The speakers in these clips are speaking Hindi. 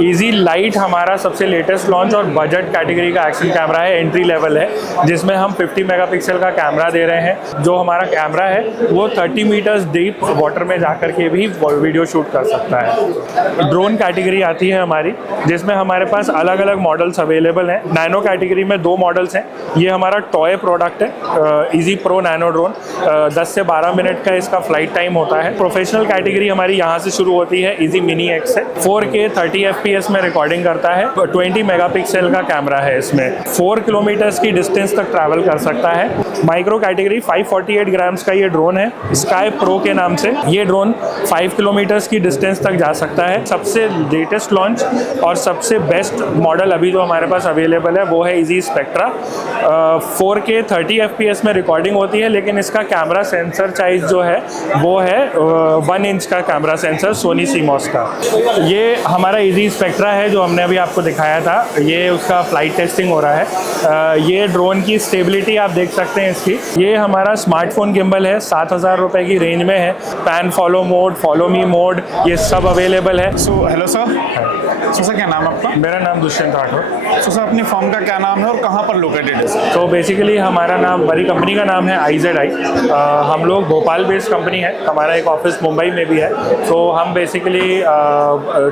इजी लाइट हमारा सबसे लेटेस्ट लॉन्च और बजट कैटेगरी का एक्शन कैमरा है, एंट्री लेवल है, जिसमें हम 50 मेगापिक्सल का कैमरा दे रहे हैं। जो हमारा कैमरा है वो 30 मीटर्स डीप वाटर में जाकर के भी वीडियो शूट कर सकता है। ड्रोन कैटेगरी आती है हमारी, जिसमें हमारे पास अलग अलग मॉडल्स अवेलेबल हैं। नैनो कैटेगरी में 2 मॉडल्स हैं। ये हमारा टॉय प्रोडक्ट है, इजी प्रो नैनो ड्रोन। 10 से 12 मिनट का इसका फ्लाइट टाइम होता है। प्रोफेशनल कैटेगरी हमारी यहाँ से शुरू होती है, इजी मिनी एक्स है। 4K 30 FPS में रिकॉर्डिंग करता है। 20 मेगापिक्सल का कैमरा है इसमें। 4 किलोमीटर्स की डिस्टेंस तक ट्रैवल कर सकता है। माइक्रो कैटेगरी 548 ग्राम्स का ये ड्रोन है, स्काई प्रो के नाम से। ये ड्रोन 5 किलोमीटर्स की डिस्टेंस तक जा सकता है। सबसे लेटेस्ट लॉन्च और सबसे बेस्ट मॉडल अभी जो हमारे पास अवेलेबल है वो है इजी स्पेक्ट्रा। 4K 30 FPS में रिकॉर्डिंग होती है, लेकिन इसका कैमरा सेंसर साइज जो है वो है 1 इंच का कैमरा सेंसर सोनी सीमॉस का। ये हमारा इजी स्पेक्ट्रा है जो हमने अभी आपको दिखाया था। ये उसका फ्लाइट टेस्टिंग हो रहा है। ये ड्रोन की स्टेबिलिटी आप देख सकते हैं इसकी। ये हमारा स्मार्टफोन गिम्बल है, 7000 रुपये की रेंज में है। Pan follow mode, follow me mode, ये सब अवेलेबल है। सो हेलो सर, सर क्या नाम है आपका? मेरा नाम दुष्यंत राठौर। सर अपनी फर्म का क्या नाम है और कहाँ पर लोकेटेड है सर? तो बेसिकली हमारी कंपनी का नाम है IZI। हम लोग भोपाल बेस्ड कंपनी है। हमारा एक ऑफिस मुंबई में भी है। तो हम बेसिकली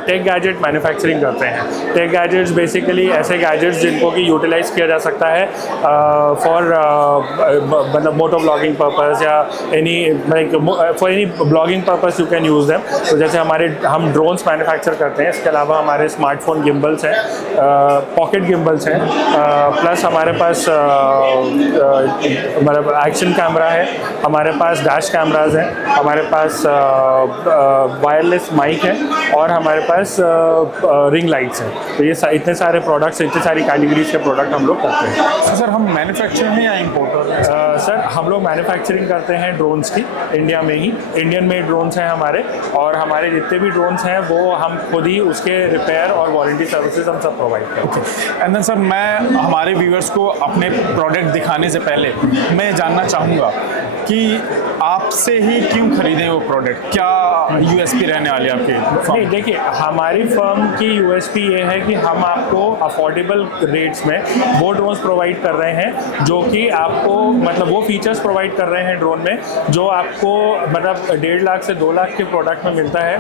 टेक गैजेट मैन्युफैक्चरिंग करते हैं। टेक गैजेट्स बेसिकली ऐसे गैजेट्स जिनको कि यूटिलाइज किया जा सकता है फॉर मतलब मोटो ब्लॉगिंग पर्पस या for any blogging purpose you can use them. तो जैसे हम ड्रोन्स मैन्युफैक्चर करते हैं। इसके अलावा हमारे स्मार्टफोन गिम्बल्स हैं, पॉकेट गिम्बल्स हैं, प्लस हमारे पास मतलब एक्शन कैमरा है, हमारे पास डैश कैमराज हैं, हमारे पास वायरलेस माइक है और हमारे पास रिंग लाइट्स हैं। तो ये इतने सारे प्रोडक्ट्स, इतनी सारी कैटेगरीज के प्रोडक्ट हम लोग करते हैं। तो सर हम मैन्युफैक्चर हैं या इम्पोर्टर हैं? सर हम लोग मैन्युफैक्चरिंग करते हैं ड्रोन्स की, इंडिया में ही। इंडियन मेड ड्रोन्स हैं हमारे, और हमारे जितने भी ड्रोन्स हैं वो हम खुद ही उसके रिपेयर और वारंटी सर्विसेज हम सब प्रोवाइड करते हैं। एंड देन सर मैं हमारे व्यूअर्स को अपने प्रोडक्ट दिखाने से पहले मैं जानना चाहूँगा कि आपसे ही क्यों खरीदें वो प्रोडक्ट, क्या USP रहने वाली है आपकी? नहीं, देखिए हमारी फर्म की USP ये है कि हम आपको अफोर्डेबल रेट्स में वो ड्रोन्स प्रोवाइड कर रहे हैं जो कि आपको मतलब वो फीचर्स प्रोवाइड कर रहे हैं ड्रोन में जो आपको मतलब 1.5 लाख से 2 लाख के प्रोडक्ट में मिलता है,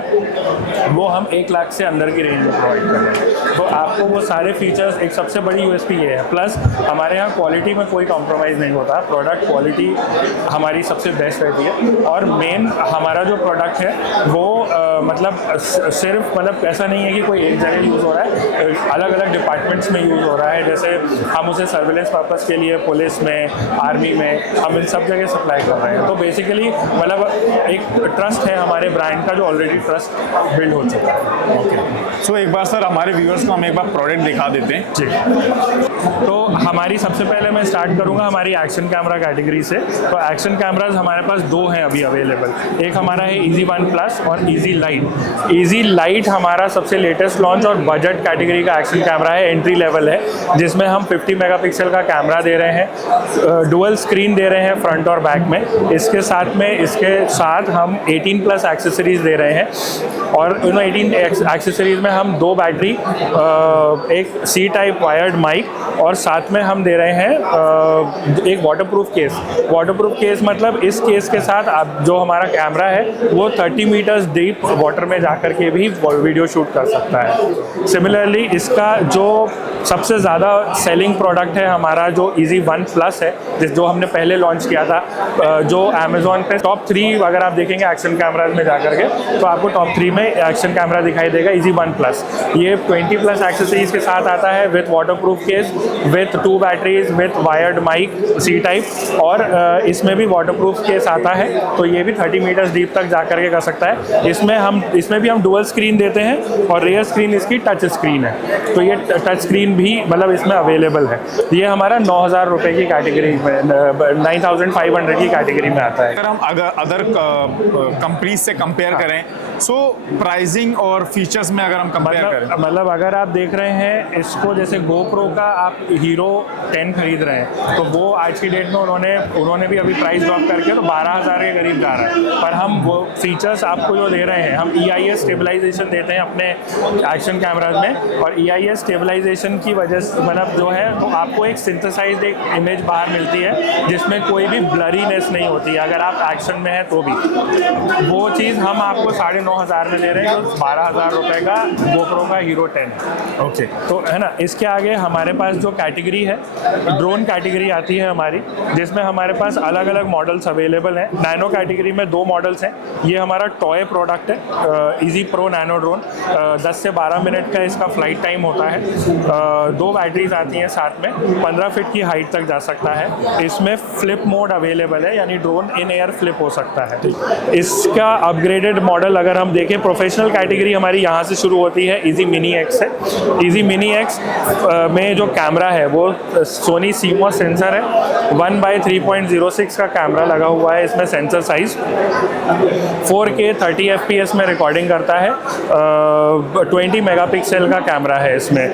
वो हम 1 लाख से अंदर की रेंज में प्रोवाइड कर रहे हैं। तो आपको वो सारे फीचर्स, एक सबसे बड़ी USP ये है। प्लस हमारे यहाँ क्वालिटी में कोई कॉम्प्रोमाइज़ नहीं होता। प्रोडक्ट क्वालिटी हमारी सबसे बेस्ट रहती है। और मेन हमारा जो प्रोडक्ट है वो मतलब सिर्फ मतलब ऐसा नहीं है कि कोई एक जगह यूज़ हो रहा है, अलग अलग डिपार्टमेंट्स में यूज़ हो रहा है। जैसे हम उसे सर्विलेंस पर्पस के लिए पुलिस में, आर्मी में, हम इन सब जगह सप्लाई कर रहे हैं। तो बेसिकली मतलब एक ट्रस्ट है हमारे ब्रांड का जो ऑलरेडी ट्रस्ट बिल्ड हो चुका है। ओके, सो एक बार सर हमारे व्यूअर्स को हम एक बार प्रोडक्ट दिखा देते हैं। जी, तो हमारी सबसे पहले मैं स्टार्ट करूंगा हमारी एक्शन कैमरा कैटेगरी से। तो एक्शन कैमराज हमारे पास 2 हैं अभी अवेलेबल। एक हमारा है इजी 1 प्लस और इजी लाइट। इजी लाइट हमारा सबसे लेटेस्ट लॉन्च और बजट कैटेगरी का एक्शन कैमरा है, एंट्री लेवल है, जिसमें हम 50 मेगापिक्सल का कैमरा दे रहे हैं, डुअल स्क्रीन दे रहे हैं फ्रंट और बैक में। इसके साथ हम 18 प्लस एक्सेसरीज दे रहे हैं, और उन 18 एक्सेसरीज में हम 2 बैटरी, एक C टाइप वायर्ड माइक, और साथ में हम दे रहे हैं एक वाटरप्रूफ केस। वाटरप्रूफ केस मतलब इस केस के साथ आप जो हमारा कैमरा है वो 30 मीटर्स डीप वाटर में जाकर के भी वीडियो शूट कर सकता है। सिमिलरली इसका जो सबसे ज़्यादा सेलिंग प्रोडक्ट है हमारा जो इजी 1 प्लस है, जो हमने पहले लॉन्च किया था, जो अमेज़ॉन पे टॉप 3 अगर आप देखेंगे एक्शन कैमराज में जाकर के तो आपको टॉप 3 में एक्शन कैमरा दिखाई देगा, इजी 1 प्लस। ये 20 प्लस एक्सेसरीज के साथ आता है with waterproof case, with 2 batteries, with wired mic C type, और इसमें भी वाटरप्रूफ केस आता है। तो ये भी 30 मीटर्स डीप तक जा करके कर सकता है। इसमें भी हम डुअल स्क्रीन देते हैं, और रियर स्क्रीन इसकी टच स्क्रीन है। तो ये टच स्क्रीन भी मतलब इसमें अवेलेबल है। ये हमारा 9000 रुपये की कैटेगरी में, 9500 की कैटेगरी में आता है। अगर हम अदर कंपनीज से कंपेयर करें सो प्राइसिंग और फीचर्स में अगर हम कंपेयर करें, मतलब अगर आप देख रहे हैं इसको, जैसे GoPro का आप हीरो 10 खरीद रहे हैं तो वो आज की डेट में उन्होंने भी अभी प्राइस ड्रॉप करके तो 12,000 के करीब जा रहा है। पर हम वो फीचर्स आपको जो दे रहे हैं, हम EIS स्टेबलाइजेशन देते हैं अपने एक्शन कैमराज में, और EIS स्टेबलाइजेशन की वजह से मतलब जो है तो आपको एक सिंथेसाइज्ड एक इमेज बाहर मिलती है जिसमें कोई भी ब्लरीनेस नहीं होती है अगर आप एक्शन में है तो भी। वो चीज़ हम आपको 9,500 में दे रहे हैं, जो 12,000 रुपये का GoPro का हीरो 10 है। ओके, तो है ना, इसके आगे हमारे पास जो कैटेगरी है, ड्रोन कैटेगरी आती है हमारी, जिसमें हमारे पास अलग अलग मॉडल्स अवेलेबल हैं। नैनो कैटेगरी में 2 मॉडल्स हैं। ये हमारा टॉय प्रोडक्ट है, इजी प्रो नैनो ड्रोन। 10 से 12 मिनट का इसका फ्लाइट टाइम होता है। 2 बैटरीज आती हैं साथ में, 15 फीट की हाइट तक जा सकता है। इसमें फ्लिप मोड अवेलेबल है, यानी ड्रोन इन एयर फ्लिप हो सकता है। इसका अपग्रेडेड मॉडल अगर हम देखें, प्रोफेशनल कैटेगरी हमारी यहाँ से शुरू होती है, इजी मिनी एक्स है। इजी मिनी एक्स में जो कैमरा है वो सोनी CMOS सेंसर है। 1/3.06 का कैमरा लगा हुआ है इसमें। सेंसर साइज 4K 30 FPS में रिकॉर्डिंग करता है। 20 मेगापिक्सल का कैमरा है इसमें।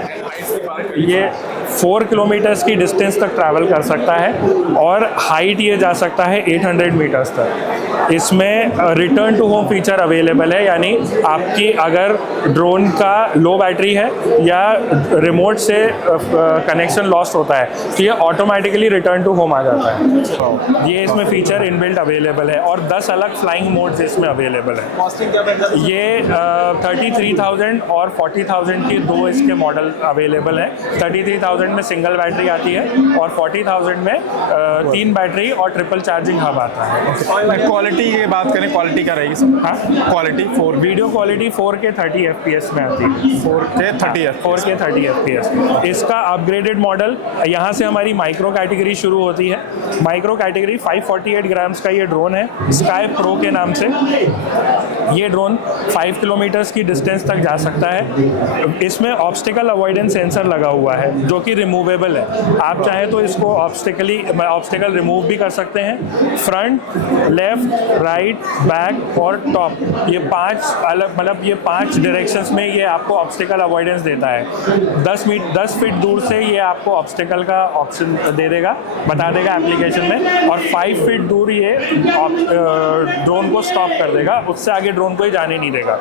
ये 4 किलोमीटर्स की डिस्टेंस तक ट्रैवल कर सकता है और हाइट ये जा सकता है 800 मीटर्स तक। इसमें return to home feature available है, यानी आपकी अगर ड्रोन का लो बैटरी है या रिमोट से कनेक्शन लॉस्ट होता है तो ये ऑटोमेटिकली रिटर्न टू होम आ जाता है। ये इसमें फीचर इनबिल्ट अवेलेबल है और 10 अलग फ्लाइंग मोड्स इसमें अवेलेबल है। ये 33,000 और 40,000 की 2 इसके मॉडल अवेलेबल हैं। 33,000 में सिंगल बैटरी आती है और 40,000 में 3 बैटरी और ट्रिपल चार्जिंग हब आता है। क्वालिटी की बात करें, क्वालिटी क्या रहेगी सर? हाँ, quality video quality 4K 30 FPS में आती है। 4K 30 FPS। इसका अपग्रेडेड मॉडल, यहाँ से हमारी माइक्रो कैटेगरी शुरू होती है। माइक्रो कैटेगरी 548 ग्राम्स का ये ड्रोन है, स्काई प्रो के नाम से। ये ड्रोन 5 किलोमीटर्स की डिस्टेंस तक जा सकता है। इसमें ऑब्स्टिकल अवॉइडेंस सेंसर लगा हुआ है जो कि रिमूवेबल है। आप चाहें तो इसको ऑब्स्टिकल रिमूव भी कर सकते हैं। फ्रंट, लेफ्ट, राइट, बैक और टॉप, ये 5 अलग ये 5 डायरेक्शंस में ये आपको ऑब्स्टिकल अवॉइडेंस देता है। 10 फीट दूर से ये आपको ऑब्स्टिकल का ऑप्शन बता देगा एप्लीकेशन में, और 5 फीट दूर ये ड्रोन को स्टॉप कर देगा, उससे आगे ड्रोन को ही जाने नहीं देगा।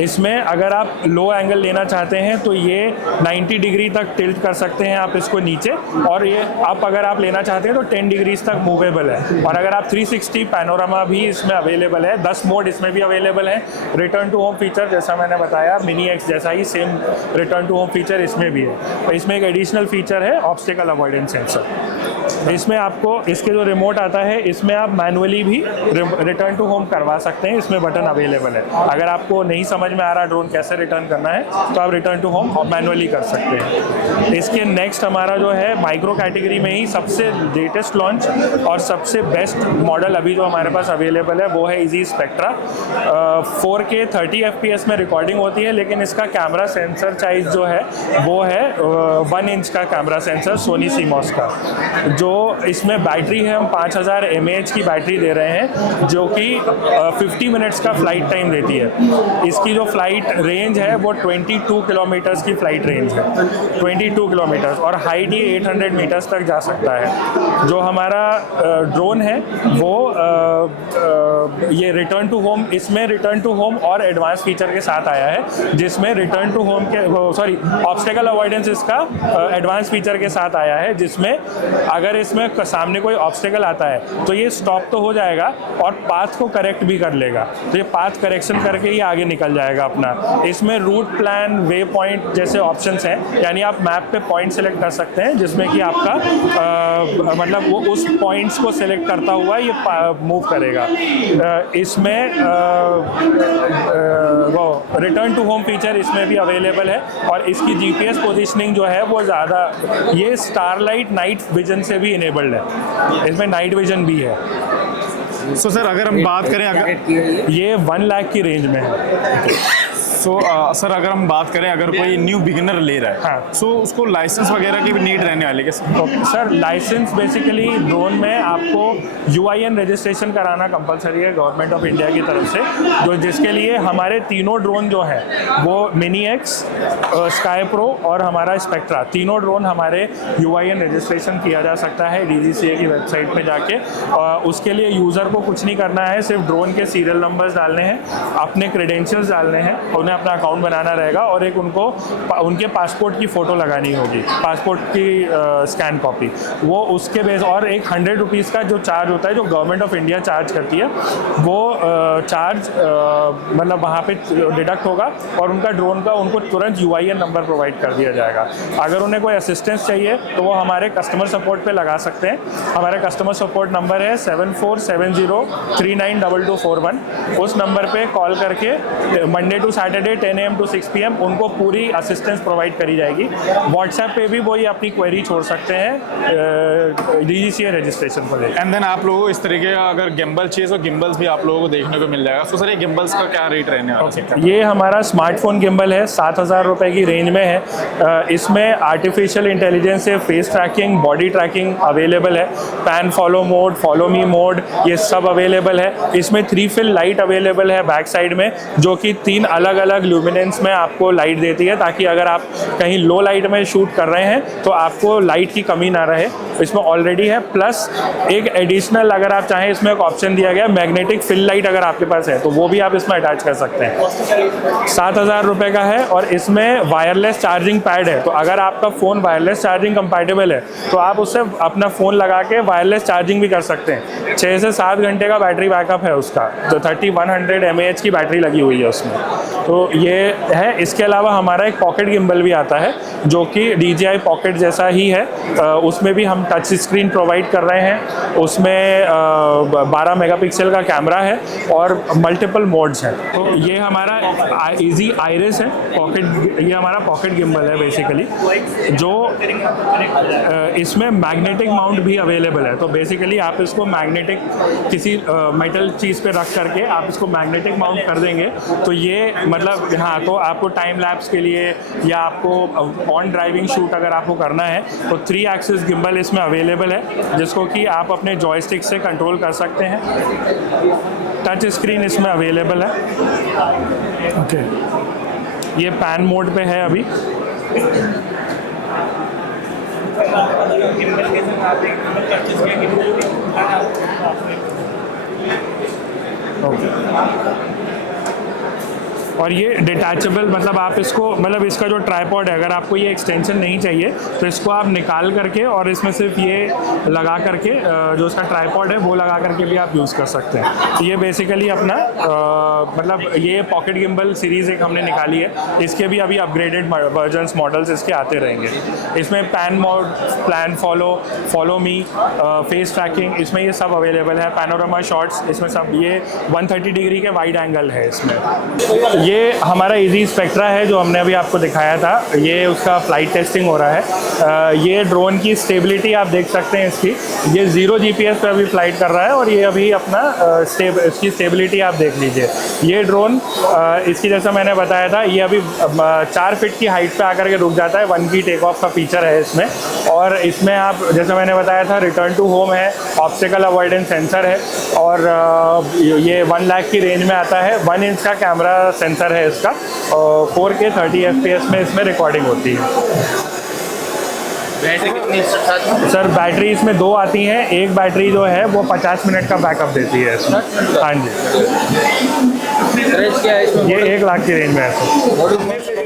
इसमें अगर आप लो एंगल लेना चाहते हैं तो ये 90 डिग्री तक टिल्ट कर सकते हैं आप इसको नीचे, और ये अगर आप लेना चाहते हैं तो 10 डिग्रीज तक मूवेबल है। और अगर आप 360 पैनोरामा भी इसमें अवेलेबल है। 10 मोड इसमें भी अवेलेबल है। रिटर्न टू होम फीचर जैसा मैंने बताया, मिनी एक्स जैसा ही same return to home feature इसमें भी है। और इसमें एक एडिशनल फीचर है ऑब्स्टिकल अवॉइडेंस सेंसर। इसमें आपको इसके जो रिमोट आता है, इसमें आप मैनुअली भी रिटर्न टू होम करवा सकते हैं। इसमें बटन अवेलेबल है। अगर आपको नहीं समझ में आ रहा ड्रोन कैसे रिटर्न करना है तो आप रिटर्न टू होम मैनुअली कर सकते हैं। इसके नेक्स्ट हमारा जो है माइक्रो कैटेगरी में ही सबसे लेटेस्ट लॉन्च और सबसे बेस्ट मॉडल अभी जो हमारे पास अवेलेबल है वो है इजी स्पेक्ट्रा। 4K 30 FPS में रिकॉर्डिंग होती है, लेकिन इसका कैमरा सेंसर साइज जो है वो है 1 इंच का कैमरा सेंसर सोनी CMOS का। जो इसमें बैटरी है, हम 5000 mAh की बैटरी दे रहे हैं जो कि 50 मिनट्स का फ्लाइट टाइम देती है। इसकी जो फ्लाइट रेंज है वो 22 किलोमीटर्स की फ्लाइट रेंज है, 22 किलोमीटर्स, और हाइट ही 800 मीटर्स तक जा सकता है। जो हमारा ड्रोन है वो ये रिटर्न टू होम, इसमें रिटर्न टू होम और एडवांस फीचर के साथ आया है, जिसमें रिटर्न टू होम के ऑब्स्टिकल अवॉइडेंस इसका एडवांस फीचर के साथ आया है, जिसमें अगर इसमें सामने कोई ऑब्स्टिकल आता है तो ये स्टॉप तो हो जाएगा और पाथ को करेक्ट भी कर लेगा। तो ये पाथ करेक्शन करके ही आगे निकल जाएगा अपना। इसमें रूट प्लान, वे पॉइंट जैसे ऑप्शंस हैं, यानी आप मैप पे पॉइंट सेलेक्ट कर सकते हैं जिसमें कि आपका वो उस पॉइंट्स को सेलेक्ट करता हुआ ये मूव करेगा। इसमें वो रिटर्न टू होम फीचर इसमें भी अवेलेबल है, और इसकी GPS पोजीशनिंग जो है वो ज़्यादा, ये स्टारलाइट नाइट विजन से भी इनेबल्ड है। इसमें नाइट विजन भी है। सो सर अगर हम बात करें, अगर ये 1 लाख की रेंज में है। सर अगर हम बात करें, अगर कोई न्यू बिगिनर ले रहा है, हाँ। सो उसको लाइसेंस वगैरह की भी नीड रहने वाली है क्या? सर लाइसेंस बेसिकली ड्रोन में आपको UIN रजिस्ट्रेशन कराना कंपलसरी है गवर्नमेंट ऑफ इंडिया की तरफ से, जो जिसके लिए हमारे तीनों ड्रोन जो हैं वो मिनी एक्स, स्काई प्रो और हमारा स्पेक्ट्रा, तीनों ड्रोन हमारे UIN रजिस्ट्रेशन किया जा सकता है DGCA की वेबसाइट पे जाके। उसके लिए यूज़र को कुछ नहीं करना है, सिर्फ ड्रोन के सीरियल नंबर्स डालने हैं, अपने क्रेडेंशियल्स डालने हैं, उन्हें अपना अकाउंट बनाना रहेगा और एक उनको उनके पासपोर्ट की फ़ोटो लगानी होगी, पासपोर्ट की स्कैन कॉपी, वो उसके बेस और एक 100 रुपीज़ का जो चार्ज होता है जो गवर्नमेंट ऑफ इंडिया चार्ज करती है, वो चार्ज मतलब वहाँ पे डिडक्ट होगा और उनका ड्रोन का उनको तुरंत UIN नंबर प्रोवाइड कर दिया जाएगा। अगर उन्हें कोई असिस्टेंस चाहिए तो वो हमारे कस्टमर सपोर्ट पे लगा सकते हैं। हमारा कस्टमर सपोर्ट नंबर है 7470392241। उस नंबर पे कॉल करके Monday to Saturday 10 AM to 6 PM उनको पूरी असिस्टेंस प्रोवाइड करी जाएगी। व्हाट्सएप पे भी वही अपनी क्वेरी छोड़ सकते हैं DGCA रजिस्ट्रेशन को लेकर। एंड देन आप लोगों को इस तरीके का अगर गिम्बल चाहिए तो गिम्बल्स भी आप लोगों को देखने को मिल जाएगा। तो सर ये गिम्बल्स का क्या रेट रहने वाला है? ये हमारा स्मार्टफोन गिम्बल है, 7,000 रुपये की रेंज में है। इसमें आर्टिफिशियल इंटेलिजेंस से face tracking, body tracking available है, pan follow mode, follow me mode, ये सब अवेलेबल है। इसमें 3 fill लाइट अवेलेबल है बैक साइड में, जो कि 3 अलग अलग ल्यूमिनेंस में आपको लाइट देती है, ताकि अगर आप कहीं लो लाइट में शूट कर रहे हैं तो आपको लाइट की कमी ना रहे। इसमें ऑलरेडी है, प्लस एक एडिशनल अगर आप चाहें इसमें एक ऑप्शन दिया गया मैग्नेटिक फिल लाइट, अगर आपके पास है तो वो भी आप इसमें अटैच कर सकते हैं। 7,000 रुपये का है और इसमें वायरलेस चार्जिंग पैड है, तो अगर आपका फ़ोन वायरलेस चार्जिंग कंपैटिबल है तो आप उससे अपना फ़ोन लगा के वायरलेस चार्जिंग भी कर सकते हैं। 6 से 7 घंटे का बैटरी बैकअप है उसका, तो 3100 mAh की बैटरी लगी हुई है उसमें, तो ये है। इसके अलावा हमारा एक पॉकेट गिम्बल भी आता है जो कि DJI पॉकेट जैसा ही है, उसमें भी हम टच स्क्रीन प्रोवाइड कर रहे हैं। उसमें 12 मेगापिक्सल का कैमरा है और मल्टीपल मोड्स हैं। तो ये हमारा इजी आइरिस है पॉकेट, ये हमारा पॉकेट गिम्बल है बेसिकली, जो इसमें मैग्नेटिक माउंट भी अवेलेबल है। तो बेसिकली आप इसको मैग्नेटिक किसी मेटल चीज़ पे रख करके आप इसको मैग्नेटिक माउंट कर देंगे तो ये मतलब हाँ, तो आपको टाइम लैप्स के लिए या आपको ऑन ड्राइविंग शूट अगर आपको करना है तो 3 एक्सिस गिम्बल इसमें अवेलेबल है, जिसको कि आप अपने जॉयस्टिक से कंट्रोल कर सकते हैं। टच स्क्रीन इसमें अवेलेबल है। ओके, ये पैन मोड पे है अभी। और ये डिटैचेबल, मतलब आप इसको, मतलब इसका जो ट्राइपॉड है, अगर आपको ये एक्सटेंशन नहीं चाहिए तो इसको आप निकाल करके और इसमें सिर्फ ये लगा करके जो इसका ट्राइपॉड है वो लगा करके भी आप यूज़ कर सकते हैं। तो ये बेसिकली अपना मतलब ये पॉकेट गिम्बल सीरीज़ एक हमने निकाली है, इसके भी अभी अपग्रेडेड वर्जन्स मॉडल्स इसके आते रहेंगे। इसमें pan mode, plan follow me, face tracking, इसमें ये सब अवेलेबल है। पैनोरामा शॉट्स इसमें सब, ये 130 डिग्री के वाइड एंगल है इसमें। ये हमारा इजी स्पेक्ट्रा है जो हमने अभी आपको दिखाया था, ये उसका फ्लाइट टेस्टिंग हो रहा है। ये ड्रोन की स्टेबिलिटी आप देख सकते हैं इसकी, ये 0 GPS पे अभी फ्लाइट कर रहा है और ये अभी अपना इसकी स्टेबिलिटी आप देख लीजिए। ये ड्रोन इसकी, जैसा मैंने बताया था, ये अभी 4 फीट की हाइट पे आकर के रुक जाता है। 1 की टेक ऑफ का फीचर है इसमें, और इसमें आप जैसा मैंने बताया था रिटर्न टू होम है, ऑब्स्टेकल अवॉइडेंस सेंसर है, और ये 1 लाख की रेंज में आता है। 1 इंच का कैमरा सेंसर है इसका, और 4K 30 FPS में इसमें रिकॉर्डिंग होती है। बैटरी कितनी सर बैटरी इसमें 2 आती हैं, एक बैटरी जो है वो 50 मिनट का बैकअप देती है इसमें। हाँ जी, रेंज क्या है इसमें? ये 1 लाख की रेंज में है सर।